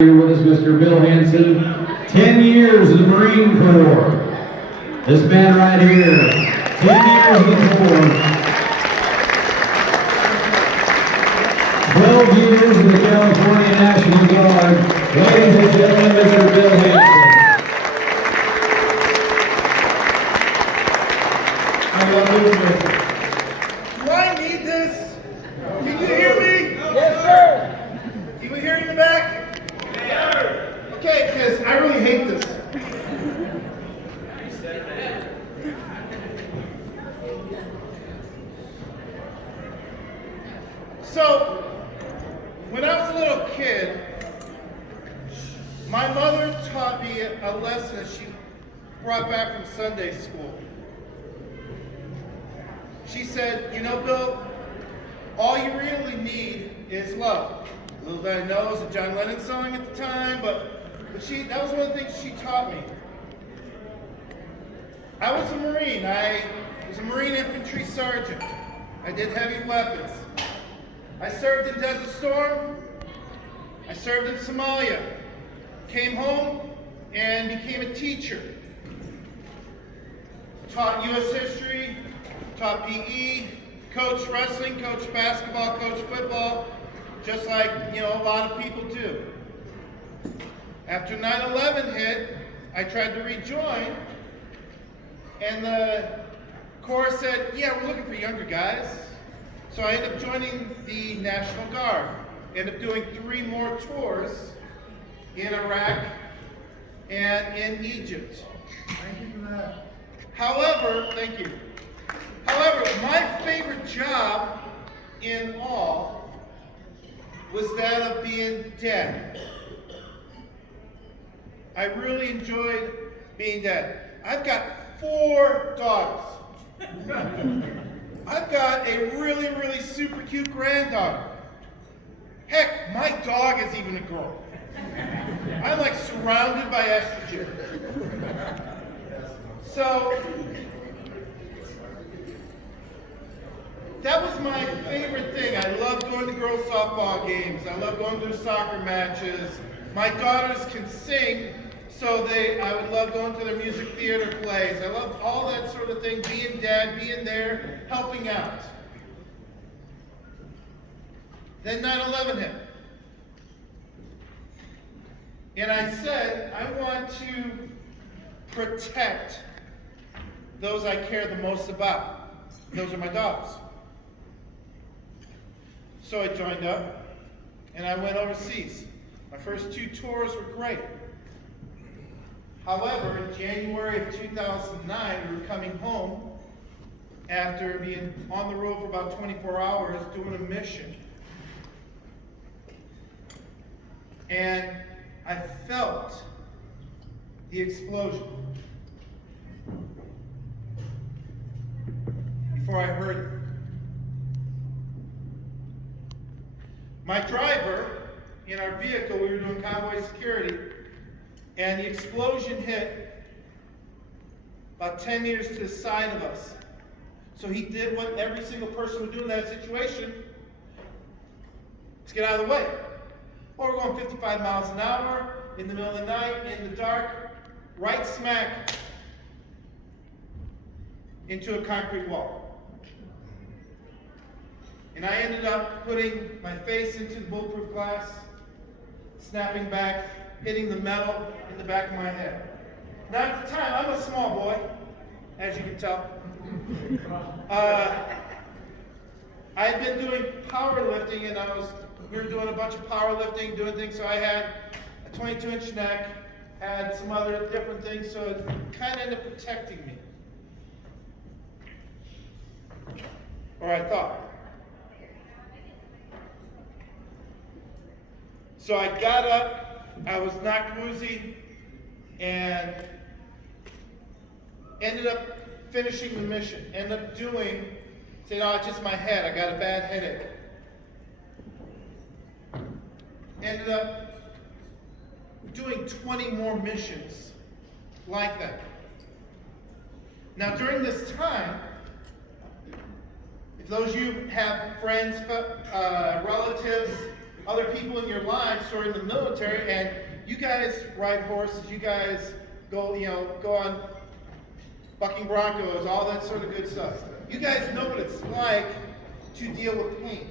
Here with us, Mr. Bill Hanson, 10 years in the Marine Corps. This man right here, 10 years in the Corps, 12 years in the California National Guard. Ladies and gentlemen, Mr. Bill Hanson. I love this. Do I need this? Can you hear me? Yes, sir. Can we hear you in the back? Okay, because I really hate this. So, when I was a little kid, my mother taught me a lesson that she brought back from Sunday school. She said, you know, Bill, all you really need is love. Little did I know it was a John Lennon song at the time, but that was one of the things she taught me. I was a Marine. I was a Marine infantry sergeant. I did heavy weapons. I served in Desert Storm. I served in Somalia. Came home and became a teacher. Taught U.S. history, taught PE, coached wrestling, coached basketball, coached football, just like, you know, a lot of people do. After 9/11 hit, I tried to rejoin, and the Corps said, yeah, we're looking for younger guys. So I ended up joining the National Guard. Ended up doing 3 more tours in Iraq and in Egypt. Thank you for that. However, thank you. However, my favorite job in all was that of being dead. I really enjoyed being dead. I've got 4 dogs. I've got a really, really super cute granddaughter. Heck, my dog is even a girl. I'm like surrounded by estrogen. So, that was my favorite thing. I love going to girls' softball games. I love going to soccer matches. My daughters can sing, so I would love going to their music theater plays. I love all that sort of thing, being dad, being there, helping out. Then 9/11 hit. And I said, I want to protect those I care the most about. Those are my dogs. So I joined up, and I went overseas. My first 2 tours were great. However, in January of 2009, we were coming home after being on the road for about 24 hours doing a mission. And I felt the explosion before I heard it. My driver, in our vehicle, we were doing convoy security, and the explosion hit about 10 meters to the side of us. So he did what every single person would do in that situation. Let's get out of the way. Well, we're going 55 miles an hour, in the middle of the night, in the dark, right smack into a concrete wall. And I ended up putting my face into the bulletproof glass, snapping back, hitting the metal in the back of my head. Now at the time, I'm a small boy, as you can tell. I had been doing powerlifting, and we were doing a bunch of powerlifting, doing things, so I had a 22-inch neck, had some other different things, so it kind of ended up protecting me. Or I thought. So I got up, I was knocked woozy, and ended up finishing the mission. Ended up saying, oh, it's just my head, I got a bad headache. Ended up doing 20 more missions like that. Now during this time, if those of you have friends, relatives, other people in your lives who are in the military, and you guys ride horses, you guys go on bucking broncos, all that sort of good stuff. You guys know what it's like to deal with pain.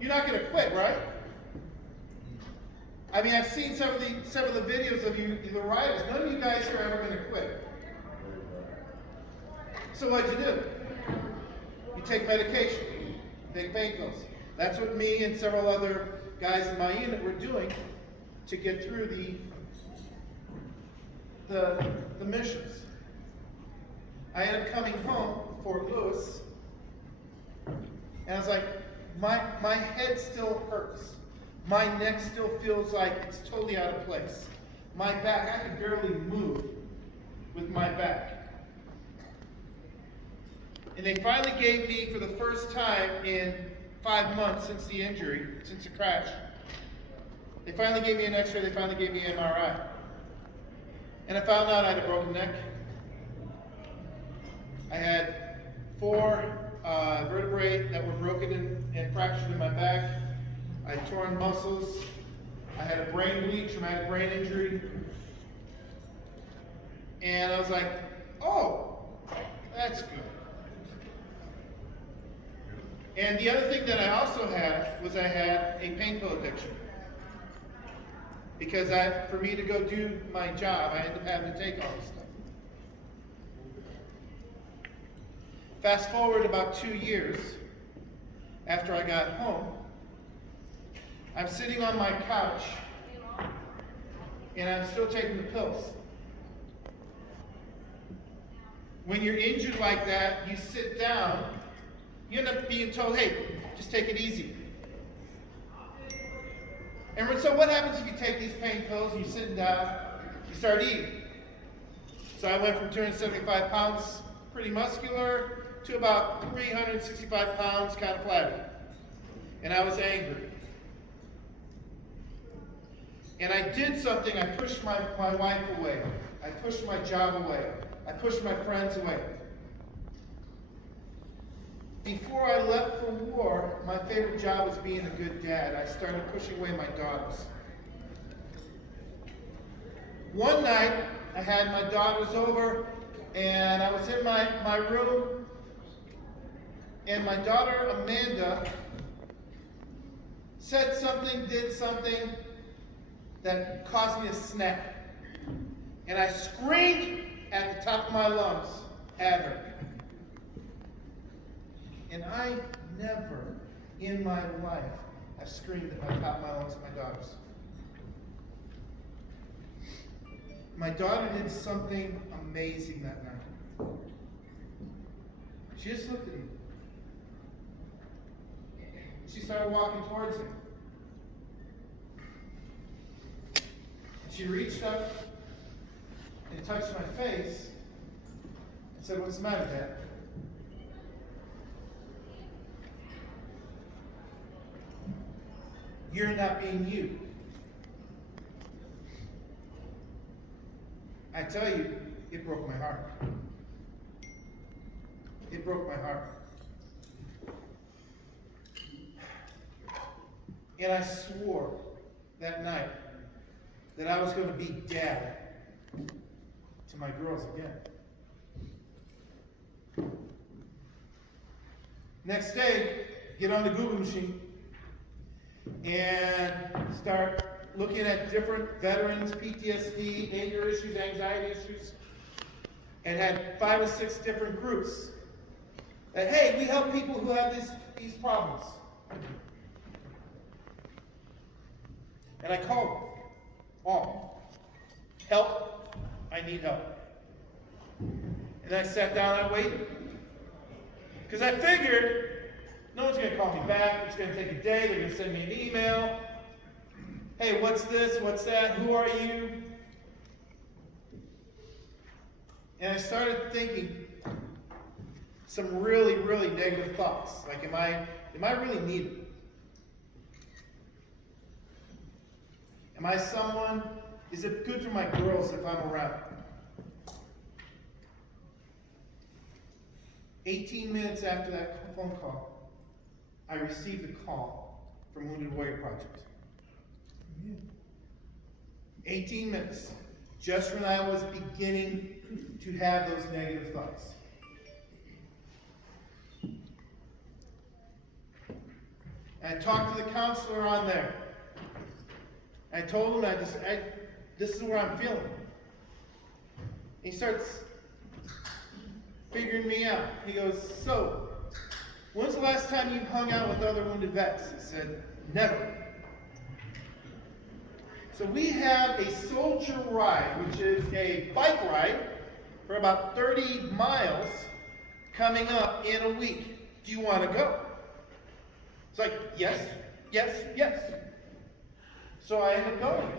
You're not going to quit, right? I mean, I've seen some of the videos of you, the riders. None of you guys are ever going to quit. So what'd you do? You take medication, you take painkillers. That's what me and several other guys in my unit were doing to get through the missions. I ended up coming home to Fort Lewis, and I was like, my head still hurts. My neck still feels like it's totally out of place. My back, I can barely move with my back. And they finally gave me, for the first time in 5 months since the injury, since the crash, they finally gave me an x-ray, they finally gave me an MRI. And I found out I had a broken neck. I had 4 vertebrae that were broken and fractured in my back. I had torn muscles. I had a brain bleed, traumatic brain injury. And I was like, oh, that's good. And the other thing that I also had was I had a pain pill addiction. Because for me to go do my job, I ended up having to take all this stuff. Fast forward about 2 years after I got home, I'm sitting on my couch and I'm still taking the pills. When you're injured like that, you sit down, you end up being told, hey, just take it easy. And so what happens if you take these pain pills and you're sitting down, you start eating? So I went from 275 pounds, pretty muscular, to about 365 pounds, kind of flabby. And I was angry. And I did something. I pushed my wife away. I pushed my job away. I pushed my friends away. Before I left for war, my favorite job was being a good dad. I started pushing away my daughters. One night, I had my daughters over, and I was in my room, and my daughter, Amanda, said something, did something that caused me to snap. And I screamed at the top of my lungs at her. And I never in my life have screamed at the top of my lungs at my daughters. My daughter did something amazing that night. She just looked at me. She started walking towards me. She reached up and touched my face and said, "What's the matter, Dad?" "You're not being you." I tell you, it broke my heart. It broke my heart. And I swore that night that I was going to be dad to my girls again. Next day, get on the Google machine and start looking at different veterans, PTSD, anger issues, anxiety issues, and had 5 or 6 different groups that, hey, we help people who have these problems. And I called all. Help, I need help. And I sat down and I waited. Because I figured no one's going to call me back. It's going to take a day. They're going to send me an email. Hey, what's this? What's that? Who are you? And I started thinking some really, really negative thoughts. Like, am I really needed? Am I someone? Is it good for my girls if I'm around? 18 minutes after that phone call, I received a call from Wounded Warrior Project. 18 minutes, just when I was beginning to have those negative thoughts. And I talked to the counselor on there. I told him, this is where I'm feeling. He starts figuring me out. He goes, so, when's the last time you hung out with other wounded vets? I said, never. So we have a soldier ride, which is a bike ride for about 30 miles coming up in a week. Do you want to go? It's like, yes, yes, yes. So I ended up going.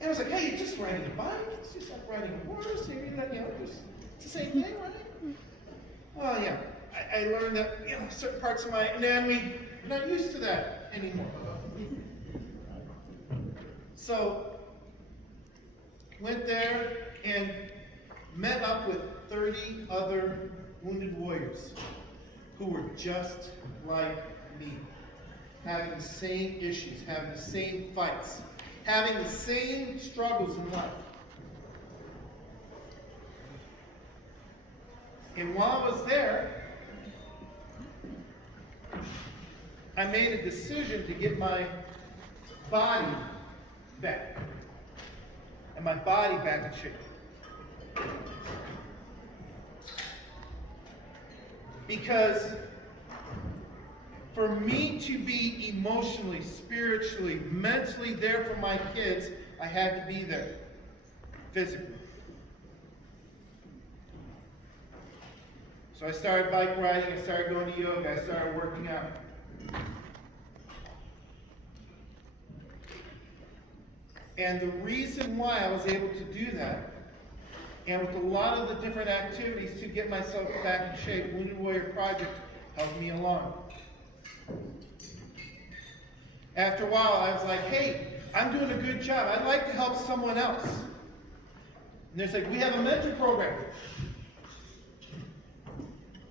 And I was like, hey, you're just riding a bike. It's just like riding a horse. It's the same thing, right? Oh, yeah. I learned that, certain parts of my anatomy are not used to that anymore. So, went there and met up with 30 other wounded warriors who were just like me, having the same issues, having the same fights, having the same struggles in life. And while I was there, I made a decision to get my body back. And my body back in shape. Because for me to be emotionally, spiritually, mentally there for my kids, I had to be there physically. So I started bike riding, I started going to yoga, I started working out. And the reason why I was able to do that, and with a lot of the different activities to get myself back in shape, Wounded Warrior Project helped me along. After a while, I was like, hey, I'm doing a good job. I'd like to help someone else. And they're like, we have a mentor program.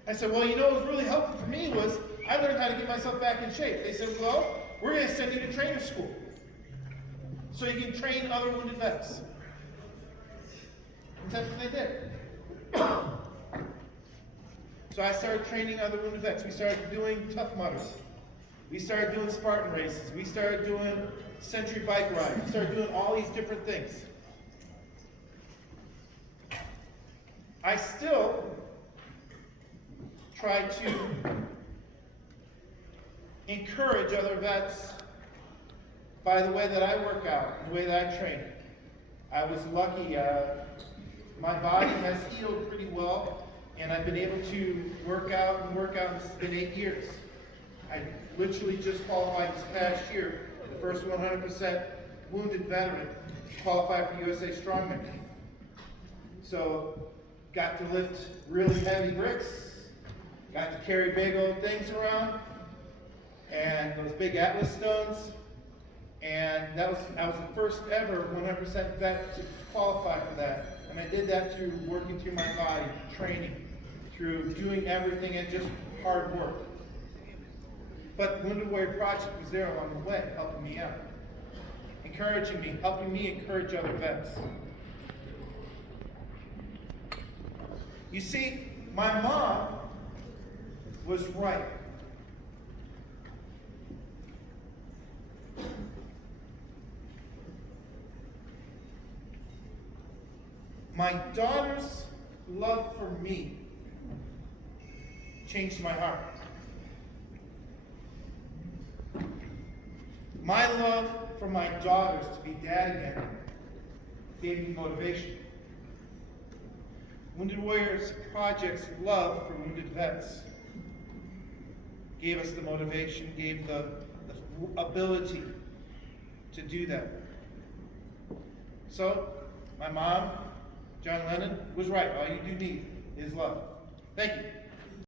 I said, well, what was really helpful for me was I learned how to get myself back in shape. They said, well, we're going to send you to trainer school so you can train other wounded vets. And that's what they did. So I started training other wounded vets. We started doing Tough Mudders. We started doing Spartan races. We started doing Century Bike Ride. We started doing all these different things. I still try to encourage other vets by the way that I work out, the way that I train. I was lucky. My body has healed pretty well, and I've been able to work out. It's been 8 years. I literally just qualified this past year, the first 100% wounded veteran to qualify for USA Strongman. So, got to lift really heavy bricks, got to carry big old things around, and those big Atlas stones. And I was the first ever 100% vet to qualify for that. And I did that through working through my body, training, through doing everything and just hard work. But Wounded Warrior Project was there along the way, helping me out, encouraging me, helping me encourage other vets. You see, my mom was right. My daughter's love for me changed my heart. My love for my daughters to be dad again gave me motivation. Wounded Warriors Project's love for wounded vets gave us the motivation, gave the ability to do that. So, my mom, John Lennon, was right. All you do need is love. Thank you.